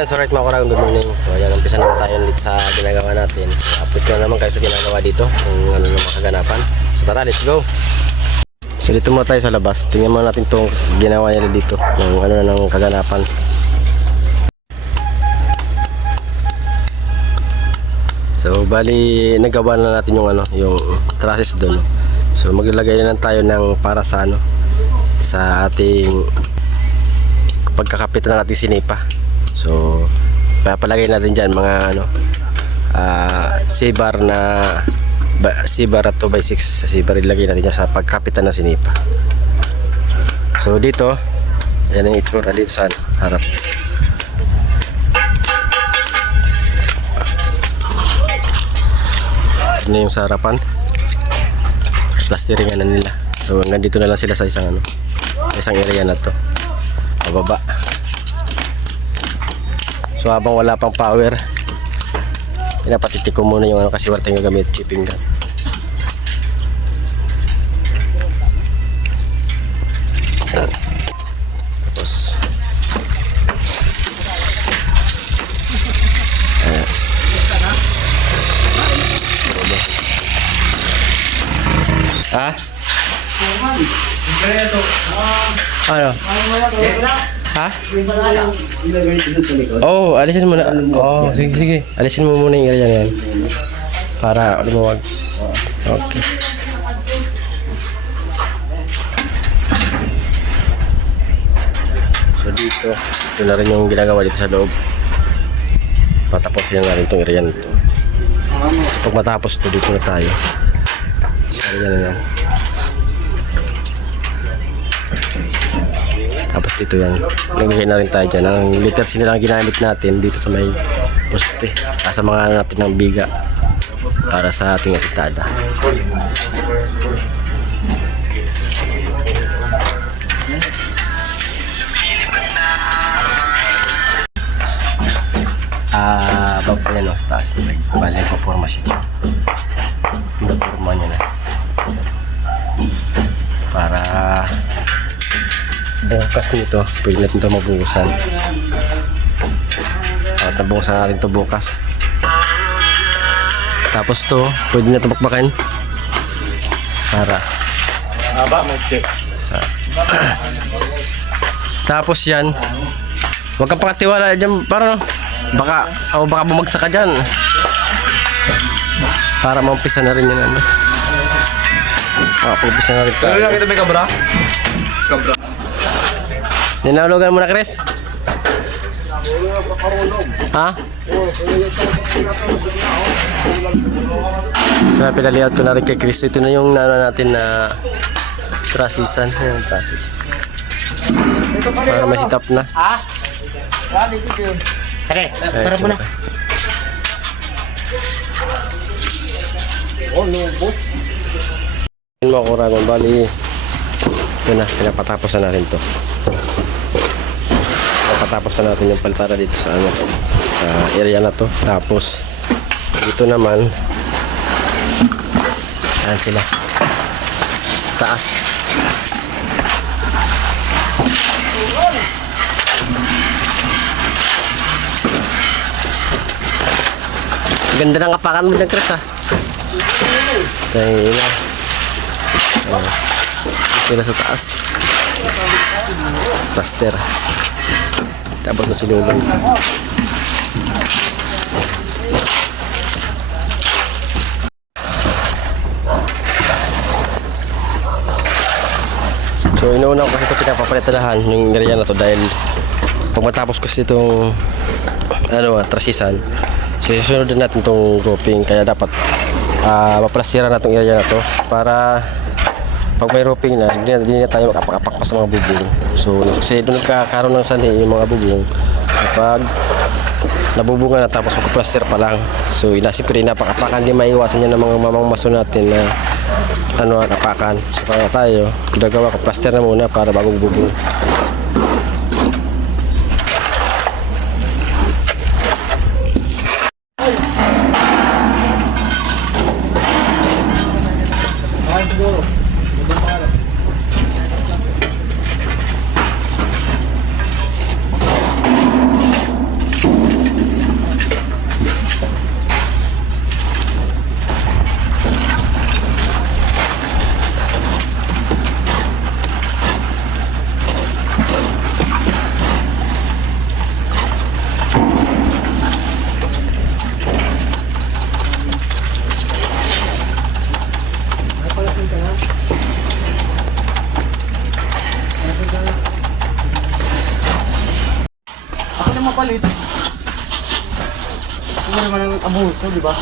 So right mga kurang, good morning. So ayan, umpisa naman tayo dito sa ginagawa natin. So update ko na naman kayo sa ginagawa dito kung ano na mga kaganapan. So tara, let's go! So dito muna tayo sa labas. Tingnan muna natin itong ginawa nila dito. Kung ano na ng kaganapan. So bali nagawa na natin yung ano, yung trusses doon. So maglalagay na tayo ng para sa ano sa ating pagkakapit ng ating sinipa. So papalagay natin diyan mga ano ah C-bar na ba, C-bar at 2x6 sa C-bar ilagay natin dyan sa pagkapitan ng sinipa. So dito yan ang itsura dito sa harap. Ito na yung sa harapan. Plasteringan na nila. So hanggang dito na lang sila sa isang ano, isang area na to. Pababa. So habang wala pang power, pinapatitik ko muna yung ano kasi wala tayong gamit chipping gun. Tapos Ha? Ano? Ha? Oh, alisin mo na. Oh, sige, sige. Alisin mo muna yung na yan. Para lumuwag. Okay. So dito, ito na rin yung ginagawa dito sa loob. Patapos na rin itong area nito. Pag matapos ito, dito na tayo. Sa area na yan. Tapos dito yan. Nagbigay na rin tayo dyan. Ang liters na lang ginamit natin dito sa may poste. Ah, sa mga natin ng biga. Para sa ating asitada. Ah, bang pa yan o, sa. Bali, paporma siya dyan. Pinaporma niya na. Para bukas nito, pwede natin ito mabuhusan. At nabuhusan natin ito bukas. Tapos to, pwede na ito bakbakan. Para. Aba, may check. Tapos yan, huwag kang pakatiwala dyan, para no? Baka, o baka bumagsak ka dyan. Para maumpisa na rin yan, ano. Ah, umpisa na rin Ano tayo. lang kita may kabra? Kabra. Ninaulogan mo na, Chris? Ha? So, pinalayout ko na rin kay Chris. Ito na yung nana natin na trasisan. Ayan, trasis. Para may sit up na. Tare, Ay, para mo na. Yun mga kuragon, bali ito na, pinapatapos na natin to pinapatapos na natin yung paltara dito sa ano sa area na to tapos dito naman yan sila taas ganda ng apakan mo dyan Chris ah tayo na Oh. Sila sa taas. Plaster. Tapos na sinulong. So inuuna ko kasi ito pinapapalitalahan yung area na to dahil pag matapos kasi itong ano trasisan so susunod din natin itong grouping kaya dapat uh, maplastira na itong area na to para pag may roping na, hindi na, hindi na tayo makapak pa sa mga bubong. So, kasi doon nagkakaroon ng sanhi yung mga bubong. Kapag nabubungan na tapos magka-plaster pa lang. So, inasip rin napakapakan, hindi maiwasan yan ng mga mamang maso natin na ano, napakan. So, kaya tayo, gagawa ka plaster na muna para bagong bubong. palit. Ano naman ang abuso, di ba?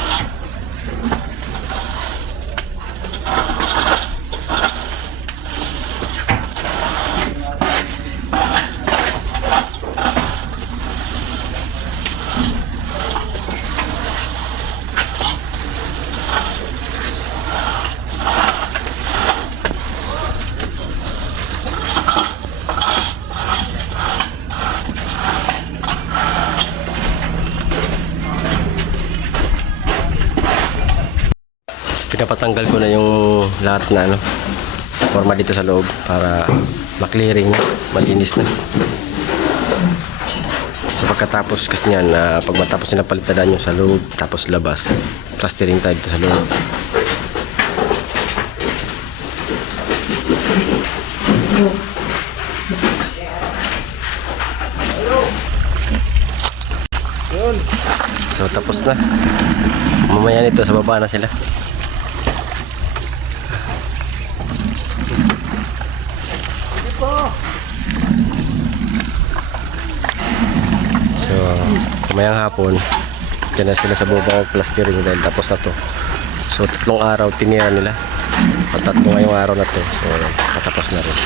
Pinapatanggal ko na yung lahat na ano, forma dito sa loob para maklearing na, malinis na. So pagkatapos kasi yan, na pag matapos nila palitan yung sa loob, tapos labas, plastering tayo dito sa loob. So tapos na. Mamaya nito sa baba na sila. So, kumayang hapon, dyan na sila sa baba plastering dahil tapos na to. So, tatlong araw tinira nila. At tatlo ngayong araw na to. So, patapos na rin.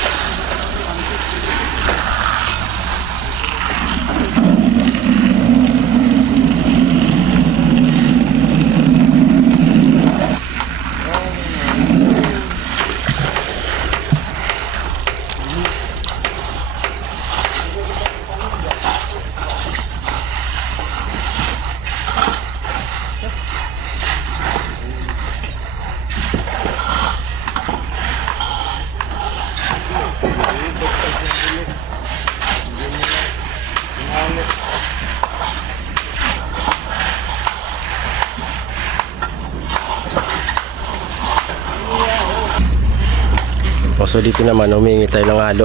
So dito naman, humingi tayo ng halo.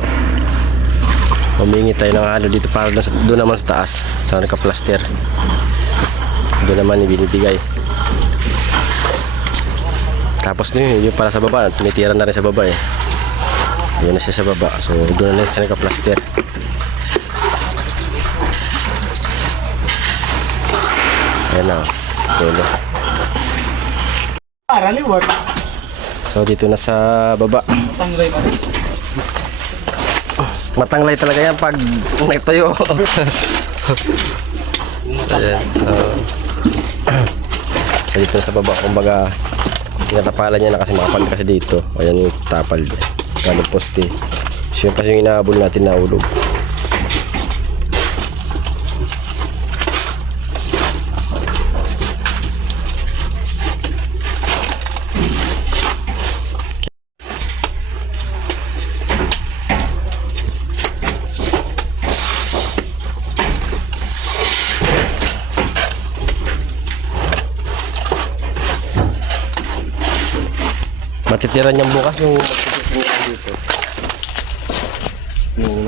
Humingi tayo ng halo dito para doon, sa, naman sa taas. Sa naka-plaster. Doon naman ibinibigay. Tapos na yun, yung para sa baba, tinitira na rin sa baba eh. Yun na siya sa baba. So doon na rin siya naka-plaster. Ayan na. Dulo. Para liwat. So dito na sa baba. Tanglay pa. Matanglay talaga yan pag nagtayo. so, yan. Uh, so, dito sa baba, kumbaga, tinatapalan niya na kasi makapal kasi dito. Ayan yung tapal niya. Galing poste. So, yun kasi yung inaabol natin na ulog. Matitira niyang bukas yung magtitira dito. Yung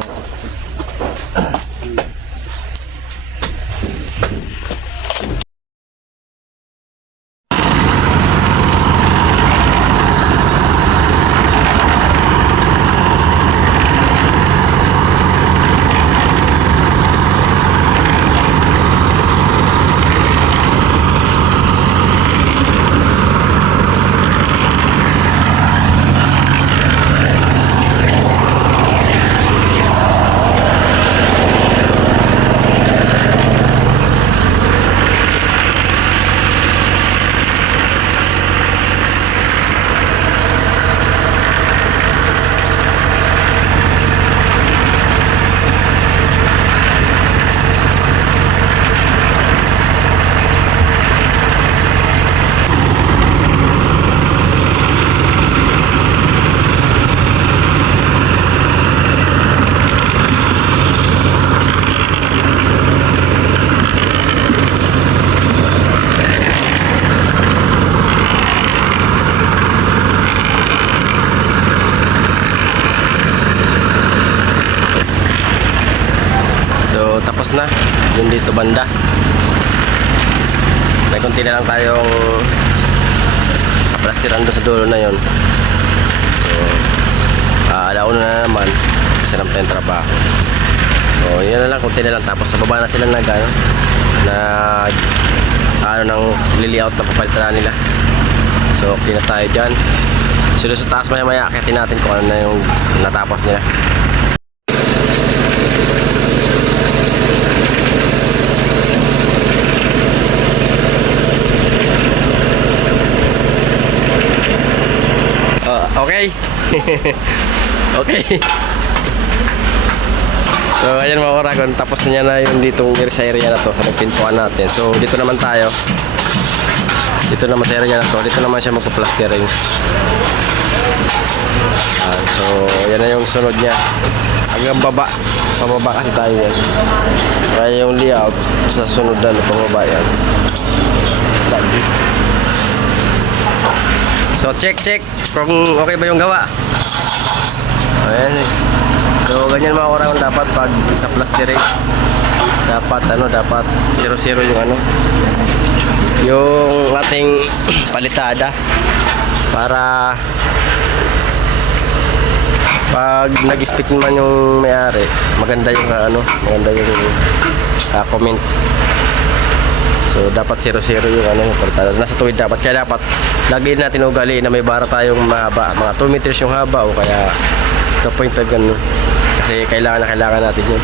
So tapos na yung dito banda. May konti na lang tayong kaplastiran doon sa dulo na yon. So uh, alauna na naman kasi naman tayong trabaho. So, yun na lang, kunti na lang. Tapos sa baba na sila nag, ano, nag, ano, nang lili-out na papalitan na nila. So, okay na tayo dyan. So, sa taas maya-maya, akitin natin kung ano na yung natapos nila. Ah, okay. So, ayan mga Oragon, tapos na niya na yung ditong sa area na to, sa magpintuan natin. So, dito naman tayo. Dito naman sa area na to, dito naman siya magpa-plastering. So, yan na yung sunod niya. Hanggang baba. Pababa kasi tayo yan. Kaya yung layout sa sunod na pababa yan. Lagi. So, check, check. Kung okay ba yung gawa. Ayan eh. So, ganyan mga orang dapat pag sa plastering. Dapat, ano, dapat 0-0 yung ano. Yung ating palitada. Para pag nag-speak naman yung may-ari, maganda yung ah, ano, maganda yung ah, comment. So dapat 0-0 yung ano yung palitada. Nasa tuwid dapat. Kaya dapat lagi natin ugali na may bara tayong mahaba. Mga 2 meters yung haba o kaya 2.5 ganun. Kasi kailangan na kailangan natin yun.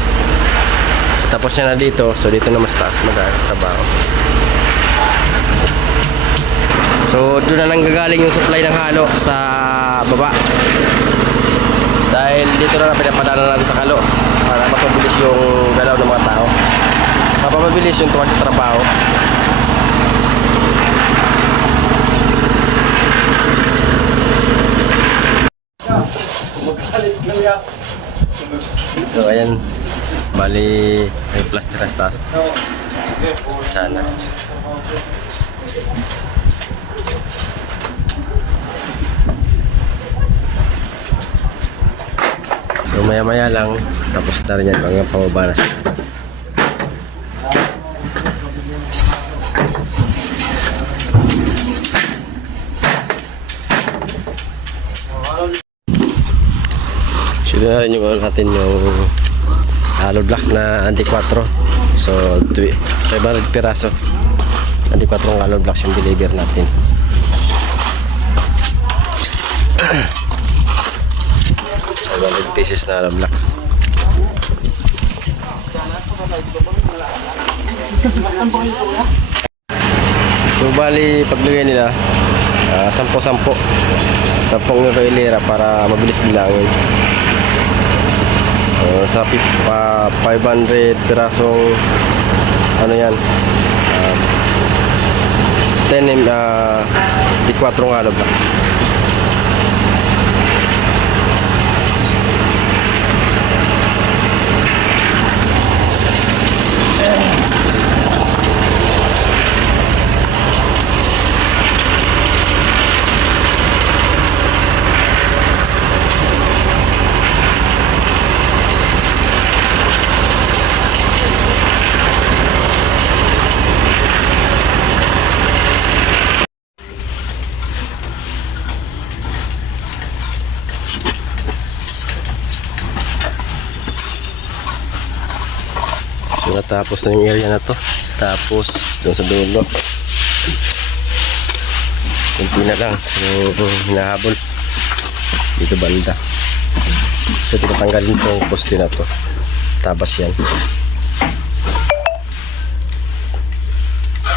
So tapos na dito. So dito na mas taas magtrabaho. So doon na nanggagaling yung supply ng halo sa baba. Dahil dito na lang pinapadala natin sa kalo para mapabilis yung galaw ng mga tao. Mapapabilis yung tuwag trabaho. So ayan, bali may plaster na taas. Sana. So maya maya lang, tapos na rin yan mga pababa Sila yung ano natin yung hollow blocks na anti 4. So, twi- 500 piraso. Anti 4 ng hollow blocks yung deliver natin. Five pieces na hollow blocks. So, bali, paglagay nila, ah, sampo-sampo. Sampung euro ilera para mabilis bilangin. Uh, sa ah, 500 pirasong ano yan? Um, 10 m uh, di 4 nga ba so natapos na yung area na to. Tapos doon sa dulo. Kunti na lang. Yung hinahabol. Dito banda. So tinatanggalin tong poste na to. Tabas yan.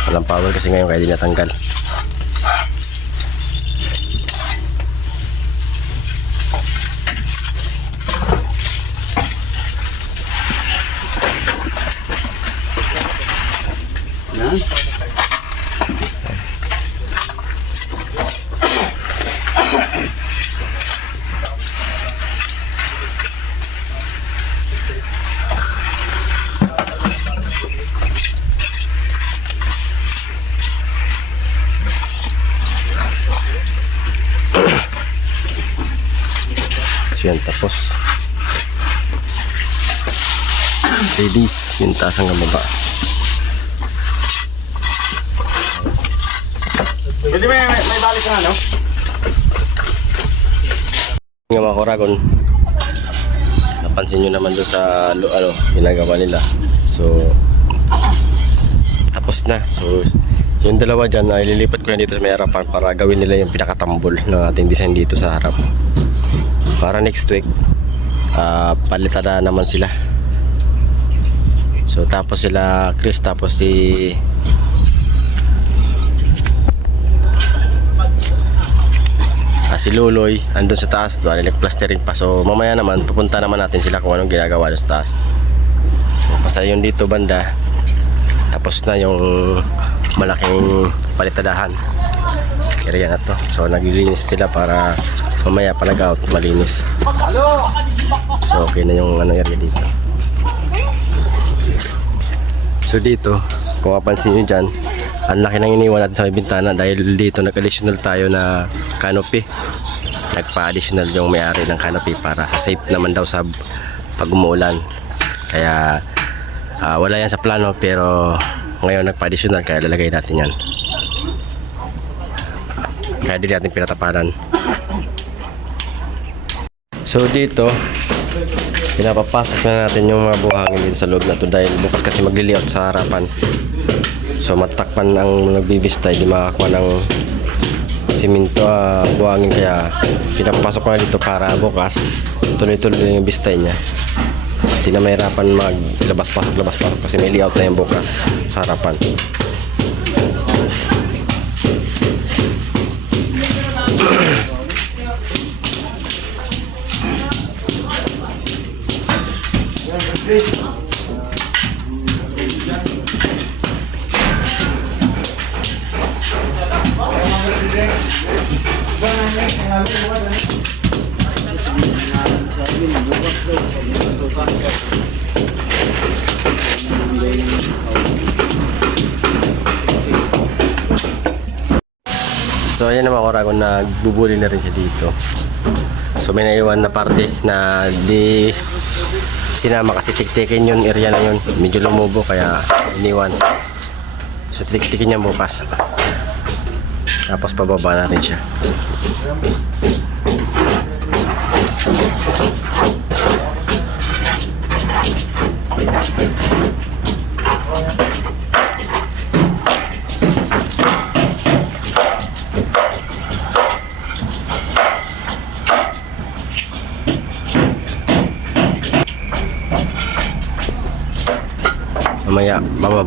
Walang power kasi ngayon kaya di natanggal So yan, tapos. Ladies, yung taas hanggang baba. Pwede may, may, may balik ka ano? Nga mga koragon. napansin nyo naman doon sa ano, ginagawa nila. So, tapos na. So, yung dalawa dyan ay lilipat ko yan dito sa may harapan para gawin nila yung pinakatambol ng ating design dito sa harap. Para next week, ah palitada naman sila. So, tapos sila Chris, tapos si Ah, si Luloy andun sa taas doon plastering pa. So mamaya naman pupunta naman natin sila kung anong ginagawa doon sa taas. So basta yung dito banda. Tapos na yung malaking palitadahan. Area na to. So naglilinis sila para mamaya palag out malinis. So okay na yung ano area dito so dito kung mapansin nyo dyan ang laki ng iniwan natin sa may bintana dahil dito nag-additional tayo na canopy. Nagpa-additional yung may-ari ng canopy para sa safe naman daw sa pag umuulan kaya ah, wala yan sa plano pero ngayon nagpa-additional kaya lalagay natin yan. Kaya di natin pinatapanan. So dito pinapapasok na natin yung mga buhangin dito sa loob na to dahil bukas kasi magli-layout sa harapan So matatakpan ang nagbibistay di makakuha ng siminto ah, buhangin kaya pinapasok ko na dito para bukas tuloy-tuloy yung bistay niya. Hindi na mahirapan maglabas-pasok labas-pasok kasi may layout na yung bukas sa harapan. So ayan naman Orago, nagbubuli na rin siya dito. So may naiwan na parte na di sinama kasi tiktikin yung area na yun. Medyo lumubo kaya iniwan. So tiktikin niya bukas. Tapos pababa natin siya.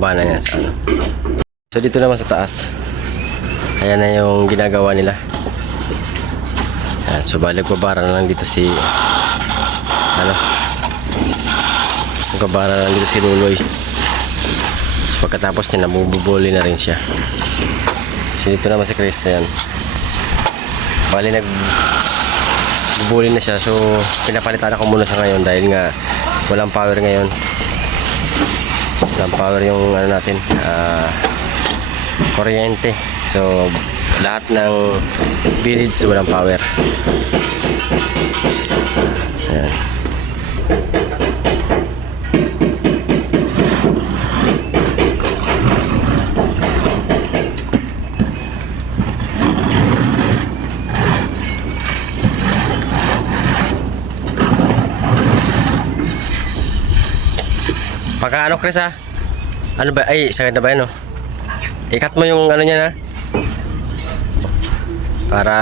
Bababa na yan sa ano. So dito naman sa taas. Ayan na yung ginagawa nila. Ayan, so balik babara na lang dito si ano Babara lang dito si Luloy. So pagkatapos niya nabubuli na rin siya. So dito naman si Chris yan. Bali nag bubuli na siya so pinapalitan ako muna sa ngayon dahil nga walang power ngayon walang power yung ano natin ah kuryente so lahat ng village walang power Ayan. Pagka ano Chris ha? Ano ba? Ay, sagad na ba yun oh? Ikat mo yung ano niya na. Para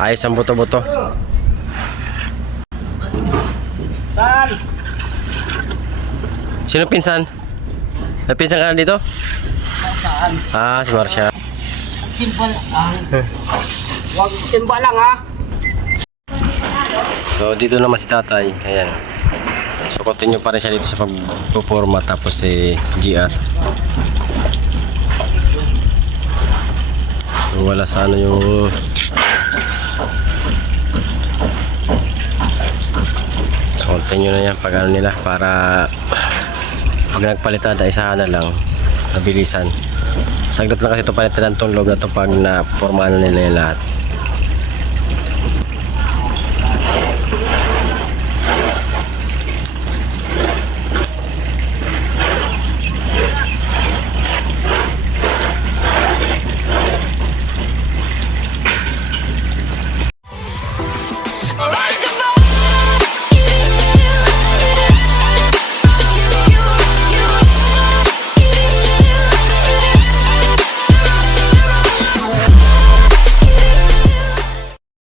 ayos ang buto-buto. Saan? Sino pinsan? May pinsan ka na dito? Saan? Ah, si Marcia. Timbal ang... Wag timba lang ha. So dito naman si tatay. Ayan. Continue pa rin siya dito sa pagpuporma tapos si GR. So wala sa ano yung So continue na yan pag ano nila para pag nagpalitan ay isa na lang nabilisan. Saglit lang kasi ito palitan ng loob na ito pag na nila yung lahat.